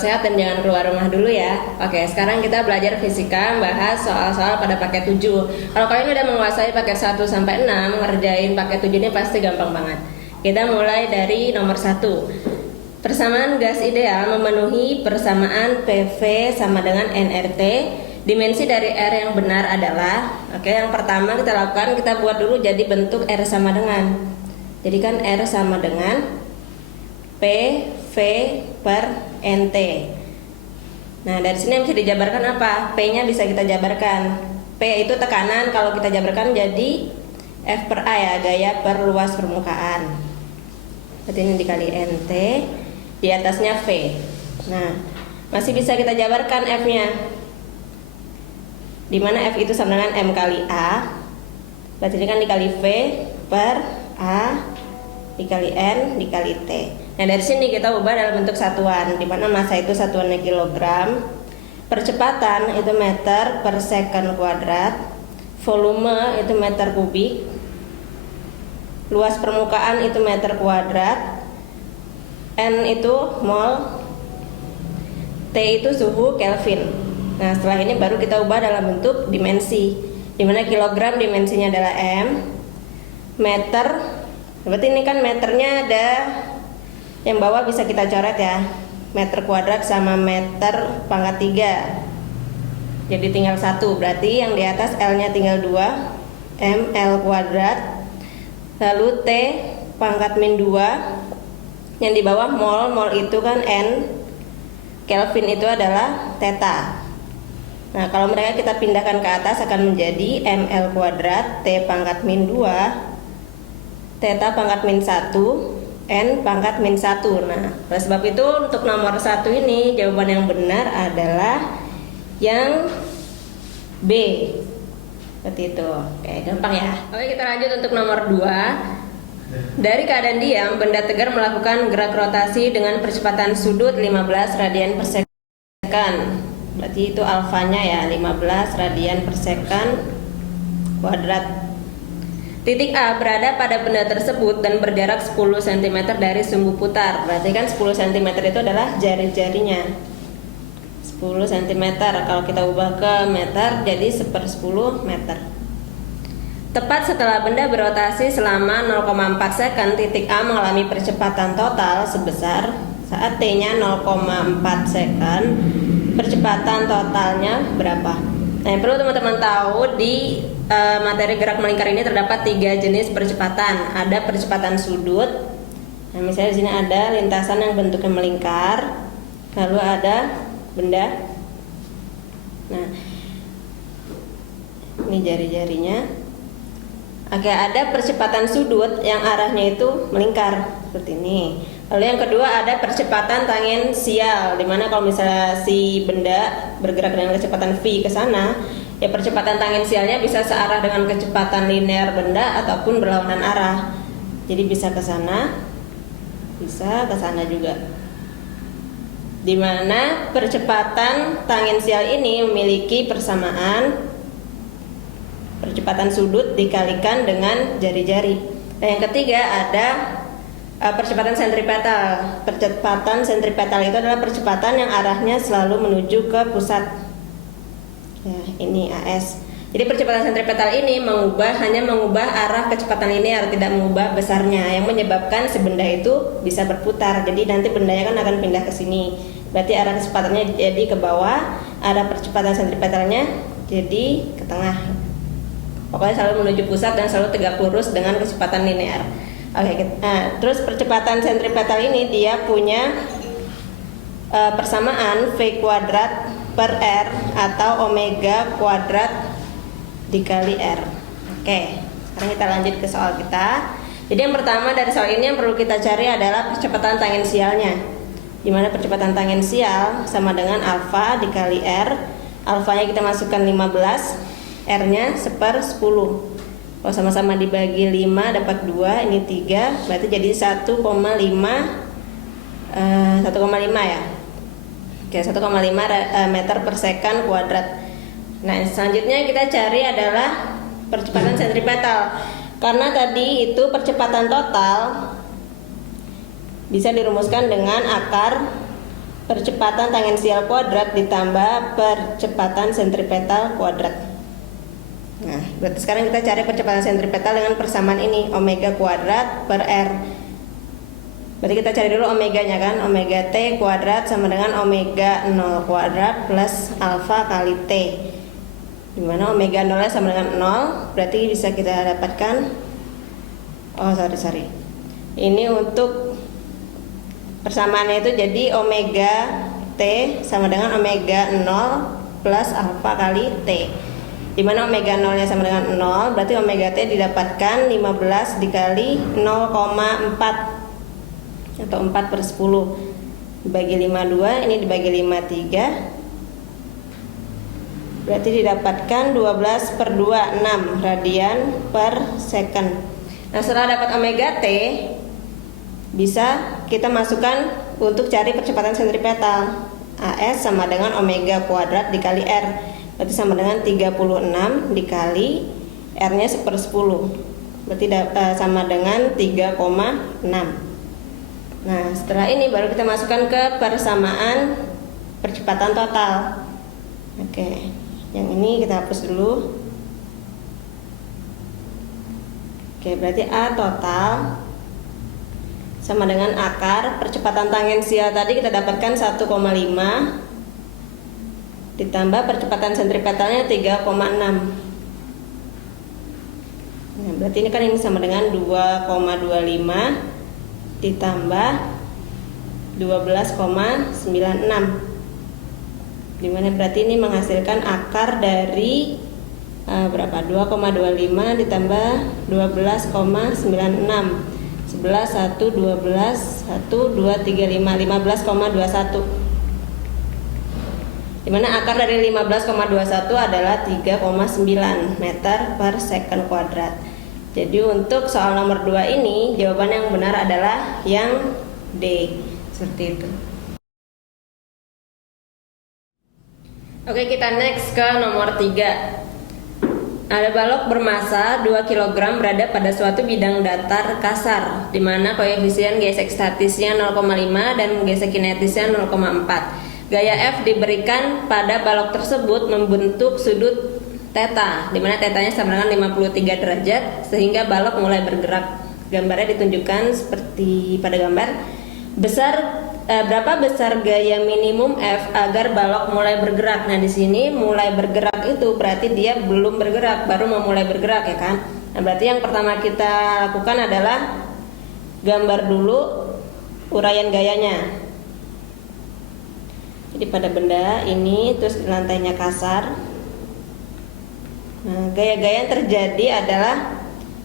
tetap sehat dan jangan keluar rumah dulu ya. Oke, sekarang kita belajar fisika, bahas soal-soal pada paket 7. Kalau kalian udah menguasai paket 1 sampai 6, ngerjain paket 7 ini pasti gampang banget. Kita mulai dari nomor 1. Persamaan gas ideal memenuhi persamaan PV sama dengan nRT. Dimensi dari R yang benar adalah, yang pertama kita lakukan, kita buat dulu jadi bentuk R sama dengan. Jadi kan R sama dengan PV per NT. Nah, dari sini yang bisa dijabarkan apa? P-nya bisa kita jabarkan. P itu tekanan, kalau kita jabarkan jadi F per A ya, gaya per luas permukaan. Berarti ini dikali NT, di atasnya V. Nah, masih bisa kita jabarkan F-nya. Dimana F itu sama dengan M kali A. Berarti ini kan dikali V per A dikali N dikali T. Nah, dari sini kita ubah dalam bentuk satuan, di mana massa itu satuannya kilogram, percepatan itu meter per second kuadrat, volume itu meter kubik, luas permukaan itu meter kuadrat, N itu mol, T itu suhu Kelvin. Nah, setelah ini baru kita ubah dalam bentuk dimensi, di mana kilogram dimensinya adalah M, meter, berarti ini kan meternya ada yang bawah bisa kita coret ya, meter kuadrat sama meter pangkat 3, jadi tinggal 1, berarti yang di atas L nya tinggal 2, ml kuadrat, lalu T pangkat min 2, yang di bawah mol itu kan N, Kelvin itu adalah theta. Nah, kalau mereka kita pindahkan ke atas akan menjadi ml kuadrat T pangkat min 2, theta pangkat min 1, N pangkat min 1. Nah, oleh sebab itu untuk nomor 1 ini jawaban yang benar adalah yang B. Seperti itu. Oke, gampang ya. Oke, kita lanjut untuk nomor 2. Dari keadaan diam, benda tegar melakukan gerak rotasi dengan percepatan sudut 15 radian per second. Berarti itu alfanya ya, 15 radian per second kuadrat. Titik A berada pada benda tersebut dan berjarak 10 cm dari sumbu putar. Berarti kan 10 cm itu adalah jari-jarinya. 10 cm, kalau kita ubah ke meter jadi 1/10 meter. Tepat setelah benda berotasi selama 0,4 second, titik A mengalami percepatan total sebesar, saat T-nya 0,4 second, percepatan totalnya berapa? Nah, yang perlu teman-teman tahu, di materi gerak melingkar ini terdapat 3 jenis percepatan. Ada percepatan sudut. Nah, misalnya di sini ada lintasan yang bentuknya melingkar, lalu ada benda. Nah, ini jari-jarinya. Oke, ada percepatan sudut yang arahnya itu melingkar seperti ini. Lalu yang kedua ada percepatan tangensial, dimana kalau misalnya si benda bergerak dengan kecepatan v ke sana, ya percepatan tangensialnya bisa searah dengan kecepatan linear benda ataupun berlawanan arah. Jadi bisa ke sana, bisa ke sana juga. Dimana percepatan tangensial ini memiliki persamaan percepatan sudut dikalikan dengan jari-jari. Nah, yang ketiga ada percepatan sentripetal. Percepatan sentripetal itu adalah percepatan yang arahnya selalu menuju ke pusat. Ya, ini AS. Jadi percepatan sentripetal ini hanya mengubah arah kecepatan linear, tidak mengubah besarnya, yang menyebabkan si benda itu bisa berputar. Jadi nanti bendanya kan akan pindah ke sini. Berarti arah kecepatannya jadi ke bawah, arah percepatan sentripetalnya jadi ke tengah. Pokoknya selalu menuju pusat dan selalu tegak lurus dengan kecepatan linear. Oke, nah, terus percepatan sentripetal ini dia punya persamaan V kuadrat per R atau omega kuadrat dikali R. Oke, sekarang kita lanjut ke soal kita. Jadi yang pertama dari soal ini yang perlu kita cari adalah percepatan tangensialnya. Dimana percepatan tangensial sama dengan alfa dikali R. Alfanya kita masukkan 15, R-nya 1/10. Kalau sama-sama dibagi 5 dapat 2, ini 3, berarti jadi 1,5 ya. Oke, 1,5 meter per second kuadrat. Nah, selanjutnya kita cari adalah percepatan sentripetal. Karena tadi itu percepatan total bisa dirumuskan dengan akar percepatan tangensial kuadrat ditambah percepatan sentripetal kuadrat. Nah, berarti sekarang kita cari percepatan sentripetal dengan persamaan ini, omega kuadrat per R. Berarti kita cari dulu omeganya kan, omega T kuadrat sama dengan omega 0 kuadrat plus alfa kali T. Dimana omega 0 sama dengan 0, berarti bisa kita dapatkan, ini untuk persamaannya itu jadi omega T sama dengan omega 0 plus alfa kali T. Dimana omega 0 nya sama dengan 0, berarti omega T didapatkan 15 dikali 0,4 atau 4 per 10 dibagi 52, ini dibagi 53, berarti didapatkan 12 per 2, 6 radian per second. Nah, setelah dapat omega T, bisa kita masukkan untuk cari percepatan sentripetal. AS sama dengan omega kuadrat dikali R, berarti sama dengan 36 dikali R nya 1/10, berarti sama dengan 3,6. Nah, setelah ini baru kita masukkan ke persamaan percepatan total. Oke, yang ini kita hapus dulu. Oke, berarti A total sama dengan akar percepatan tangensial tadi kita dapatkan 1,5 ditambah percepatan sentripetalnya 3,6. Nah, berarti ini kan ini sama dengan 2,25 ditambah 12,96, dimana berarti ini menghasilkan akar dari berapa? 2,25 ditambah 12,96, 11, 1, 12, 1, 2, 3, 5, 15,21, dimana akar dari 15,21 adalah 3,9 meter per second kuadrat. Jadi untuk soal nomor 2 ini jawaban yang benar adalah yang D, seperti itu. Oke, kita next ke nomor 3. Ada balok bermasa 2 kg berada pada suatu bidang datar kasar, di mana koefisien gesek statisnya 0,5 dan gesek kinetisnya 0,4. Gaya F diberikan pada balok tersebut membentuk sudut theta, di mana tetanya sama dengan 53 derajat, sehingga balok mulai bergerak. Gambarnya ditunjukkan seperti pada gambar. Berapa besar gaya minimum F agar balok mulai bergerak? Nah, di sini mulai bergerak itu berarti dia belum bergerak, baru memulai bergerak, ya kan? Nah, berarti yang pertama kita lakukan adalah gambar dulu uraian gayanya. Jadi pada benda ini, terus lantainya kasar. Nah, gaya-gaya yang terjadi adalah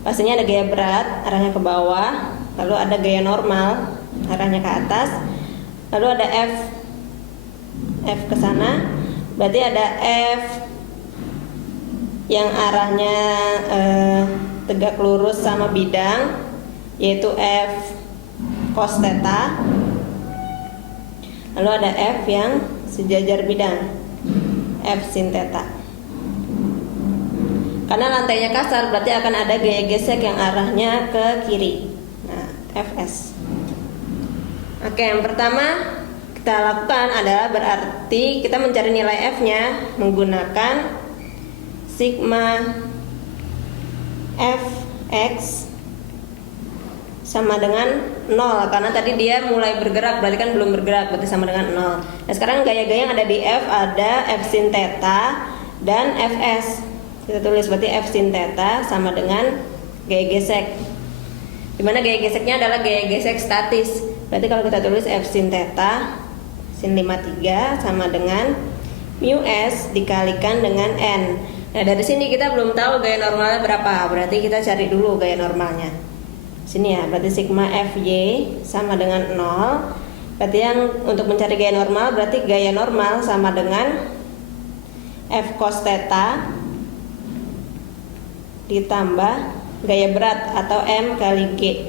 pastinya ada gaya berat, arahnya ke bawah, lalu ada gaya normal, arahnya ke atas, lalu ada F ke sana, berarti ada F yang arahnya tegak lurus sama bidang, yaitu F cos theta, lalu ada F yang sejajar bidang, F sin theta. Karena lantainya kasar, berarti akan ada gaya gesek yang arahnya ke kiri. Nah, Fs. Oke, yang pertama kita lakukan adalah berarti kita mencari nilai F-nya menggunakan sigma Fx sama dengan 0, karena tadi dia mulai bergerak, berarti kan belum bergerak, berarti sama dengan 0. Nah, sekarang gaya-gaya yang ada di F ada F sin theta dan Fs. Kita tulis berarti F sin theta sama dengan gaya gesek, dimana gaya geseknya adalah gaya gesek statis. Berarti kalau kita tulis F sin theta sin 53 sama dengan mu s dikalikan dengan n. Nah, dari sini kita belum tahu gaya normalnya berapa, berarti kita cari dulu gaya normalnya. Sini ya, berarti sigma Fy sama dengan 0. Berarti yang untuk mencari gaya normal, berarti gaya normal sama dengan F cos theta ditambah gaya berat atau M kali G.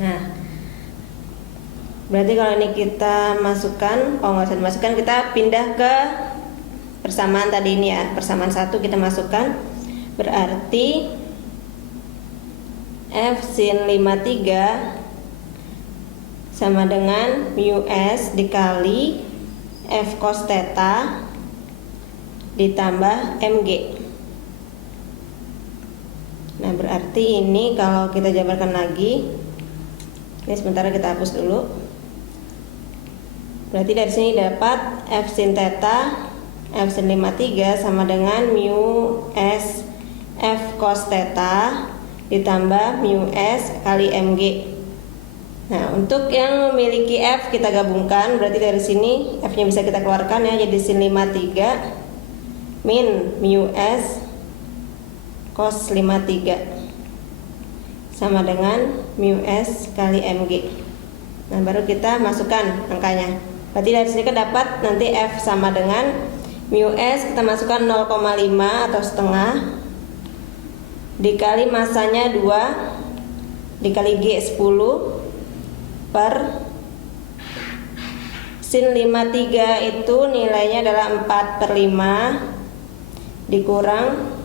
Nah, berarti kalau ini kita masukkan, nggak usah dimasukkan, kita pindah ke persamaan tadi ini ya, persamaan 1 kita masukkan, berarti F sin 53 sama dengan mu S dikali F cos theta ditambah mg. Nah, berarti ini kalau kita jabarkan lagi, ini sebentar kita hapus dulu. Berarti dari sini dapat F sin theta F sin 53 sama dengan mu S F cos theta ditambah mu S kali mg. Nah, untuk yang memiliki F kita gabungkan, berarti dari sini F-nya bisa kita keluarkan ya, jadi sin 53 min mu S cos 53 sama dengan mu S kali mg. Nah, baru kita masukkan angkanya. Berarti dari sini kan dapat nanti F sama dengan mu S, kita masukkan 0,5 atau setengah dikali masanya 2 dikali G 10 per sin 53 itu nilainya adalah 4/5 dikurang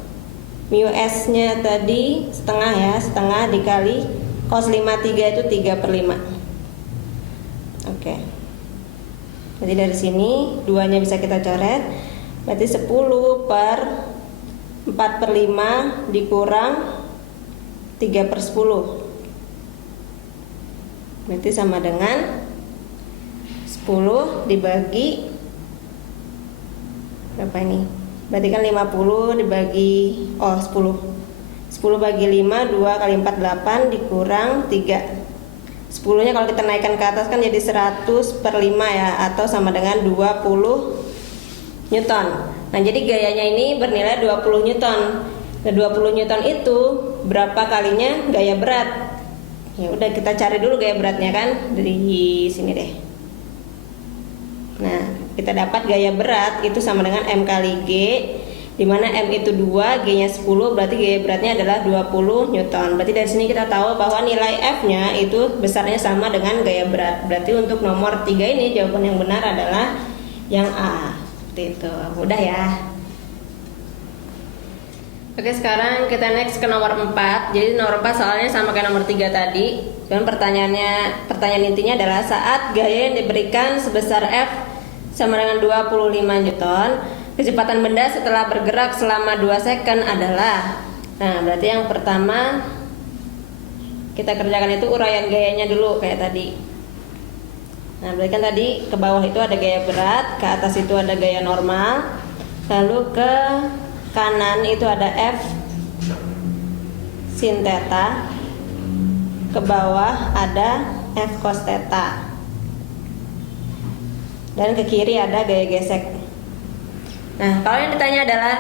mu S nya tadi setengah ya, setengah dikali cos 53 itu 3/5. Oke. Jadi dari sini 2-nya bisa kita coret. Berarti 10 per 4/5 dikurang 3/10. Berarti sama dengan 10 dibagi berapa ini? Berarti kan 50 dibagi 10 bagi 5, 2 kali 4 8 dikurang 3. 10 nya kalau kita naikkan ke atas kan jadi 100/5 ya, atau sama dengan 20 Newton. Nah, jadi gayanya ini bernilai 20 Newton. Nah, 20 Newton itu berapa kalinya gaya berat? Ya udah, kita cari dulu gaya beratnya kan dari sini deh. Nah, kita dapat gaya berat itu sama dengan M kali G, di mana M itu 2, G-nya 10, berarti gaya beratnya adalah 20 Newton. Berarti dari sini kita tahu bahwa nilai F-nya itu besarnya sama dengan gaya berat. Berarti untuk nomor 3 ini jawaban yang benar adalah yang A. Itu mudah ya. Oke, sekarang kita next ke nomor 4. Jadi nomor 4 soalnya sama kayak nomor 3 tadi. Dan pertanyaan intinya adalah saat gaya yang diberikan sebesar F sama dengan 25 Newton, kecepatan benda setelah bergerak selama 2 second adalah. Nah, berarti yang pertama kita kerjakan itu uraian gayanya dulu kayak tadi. Nah, berarti kan tadi ke bawah itu ada gaya berat, ke atas itu ada gaya normal, lalu ke kanan itu ada F sin theta, ke bawah ada F cos theta, dan ke kiri ada gaya gesek. Nah, kalau yang ditanya adalah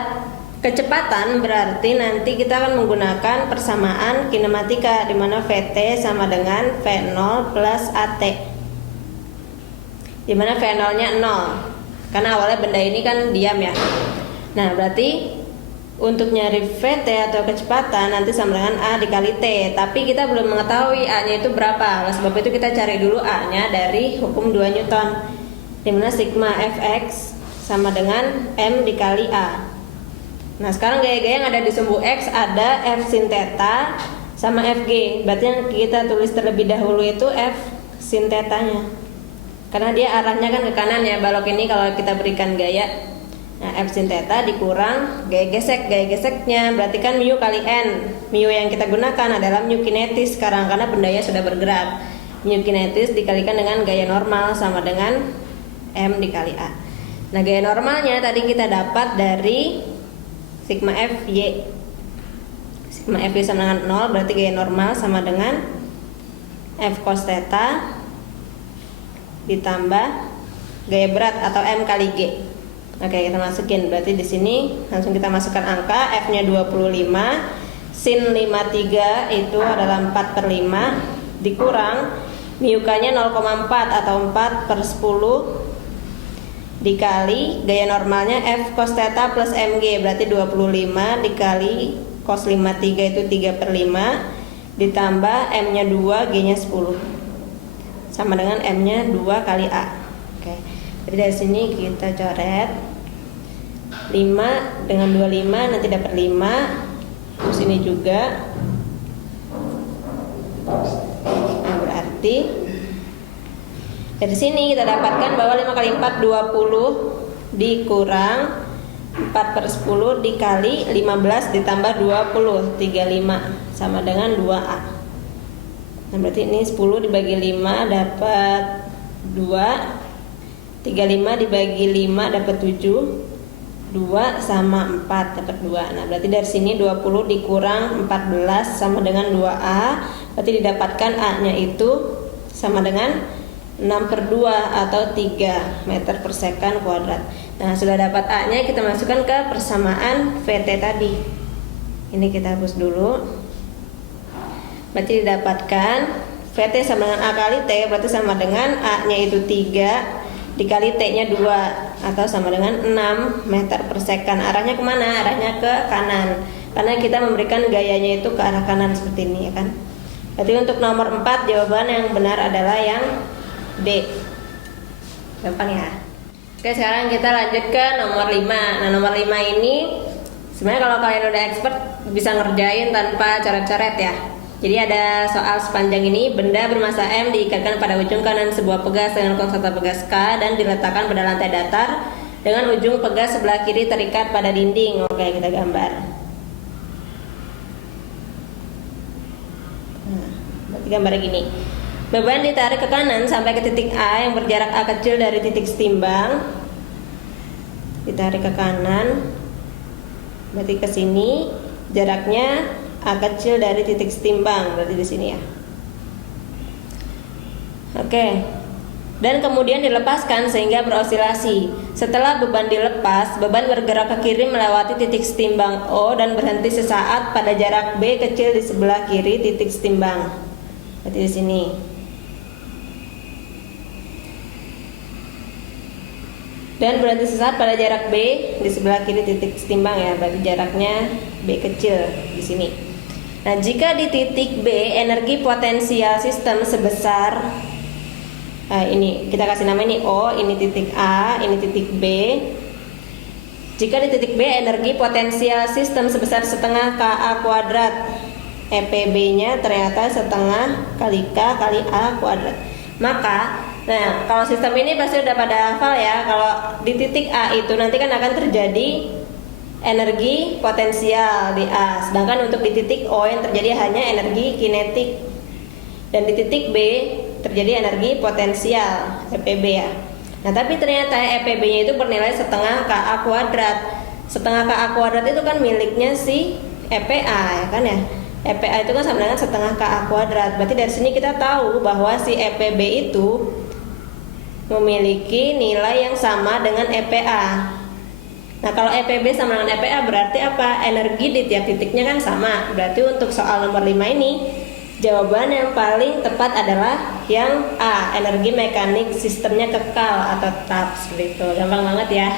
kecepatan, berarti nanti kita akan menggunakan persamaan kinematika, di mana VT sama dengan V0 plus AT, di mana V0-nya 0 karena awalnya benda ini kan diam ya. Nah, berarti untuk nyari VT atau kecepatan nanti sama dengan A dikali T, tapi kita belum mengetahui A-nya itu berapa. Oleh sebab itu kita cari dulu A-nya dari hukum 2 Newton, di mana sigma Fx sama dengan M dikali A. Nah, sekarang gaya-gaya yang ada di sumbu X ada F sin theta sama Fg. Berarti yang kita tulis terlebih dahulu itu F sin theta-nya, karena dia arahnya kan ke kanan ya, balok ini kalau kita berikan gaya. Nah, F sin theta dikurang gaya gesek. Gaya geseknya berarti kan mu kali N. Mu yang kita gunakan adalah mu kinetis sekarang karena bendanya sudah bergerak. Mu kinetis dikalikan dengan gaya normal sama dengan M dikali A. Nah, gaya normalnya tadi kita dapat dari sigma Fy. Sigma Fy sama dengan 0, berarti gaya normal sama dengan F cos theta ditambah gaya berat atau M kali G. Oke, kita masukin. Berarti di sini langsung kita masukkan angka. F-nya 25, sin 53 itu adalah 4/5 dikurang mu K-nya 0,4 atau 4/10 dikali gaya normalnya F cos theta plus mg, berarti 25 dikali cos 53 itu 3/5 ditambah M-nya 2, G-nya 10 sama dengan M-nya 2 kali A. Oke. Jadi dari sini kita coret 5 dengan 25 nanti dapat 5. Terus ini juga. Nah, berarti Dari sini kita dapatkan bahwa 5 kali 4 20 dikurang 4/10 dikali 15 ditambah 20 35 sama dengan 2A. Nah berarti ini 10 dibagi 5 dapat 2, 35 dibagi 5 dapat 7, 2 sama 4 dapat 2. Nah berarti dari sini 20 dikurang 14 sama dengan 2A. Berarti didapatkan A nya itu sama dengan 6/2 atau 3 meter per second kuadrat. Nah sudah dapat A nya, kita masukkan ke persamaan VT tadi. Ini kita hapus dulu. Berarti didapatkan VT sama dengan A kali T, berarti sama dengan A nya itu 3 dikali T nya 2 atau sama dengan 6 meter per second. Arahnya kemana? Arahnya ke kanan, karena kita memberikan gayanya itu ke arah kanan seperti ini ya kan. Berarti untuk nomor 4 jawaban yang benar adalah yang D. Gampang ya. Oke, sekarang kita lanjut ke nomor 5. Nah nomor 5 ini sebenarnya kalau kalian udah expert bisa ngerjain tanpa coret-coret ya. Jadi ada soal sepanjang ini, benda bermassa M diikatkan pada ujung kanan sebuah pegas dengan konstanta pegas K dan diletakkan pada lantai datar dengan ujung pegas sebelah kiri terikat pada dinding. Oke, kita gambar. Nah, berarti gambarnya gini. Beban ditarik ke kanan sampai ke titik A yang berjarak A kecil dari titik setimbang. Ditarik ke kanan, berarti ke sini jaraknya A kecil dari titik setimbang, berarti di sini ya. Oke. Dan kemudian dilepaskan sehingga berosilasi. Setelah beban dilepas, beban bergerak ke kiri melewati titik setimbang O dan berhenti sesaat pada jarak B kecil di sebelah kiri titik setimbang. Berarti di sini. Dan berhenti sesaat pada jarak B di sebelah kiri titik setimbang ya, berarti jaraknya B kecil di sini. Nah, jika di titik B energi potensial sistem sebesar ini kita kasih nama ini O, ini titik A, ini titik B. Jika di titik B energi potensial sistem sebesar setengah KA kuadrat, EPB-nya ternyata setengah kali K kali A kuadrat. Maka nah, kalau sistem ini pasti udah pada hafal ya. Kalau di titik A itu nanti kan akan terjadi energi potensial di A. Sedangkan untuk di titik O yang terjadi hanya energi kinetik. Dan di titik B terjadi energi potensial, EPB ya. Nah, tapi ternyata EPB-nya itu bernilai setengah KA kuadrat. Setengah KA kuadrat itu kan miliknya si EPA ya kan ya. EPA itu kan sama dengan setengah KA kuadrat. Berarti dari sini kita tahu bahwa si EPB itu memiliki nilai yang sama dengan EPA. Nah, kalau EPB sama dengan EPA berarti apa? Energi di tiap titiknya kan sama. Berarti untuk soal nomor 5 ini jawaban yang paling tepat adalah yang A, energi mekanik sistemnya kekal atau tetap seperti itu. Gampang banget ya.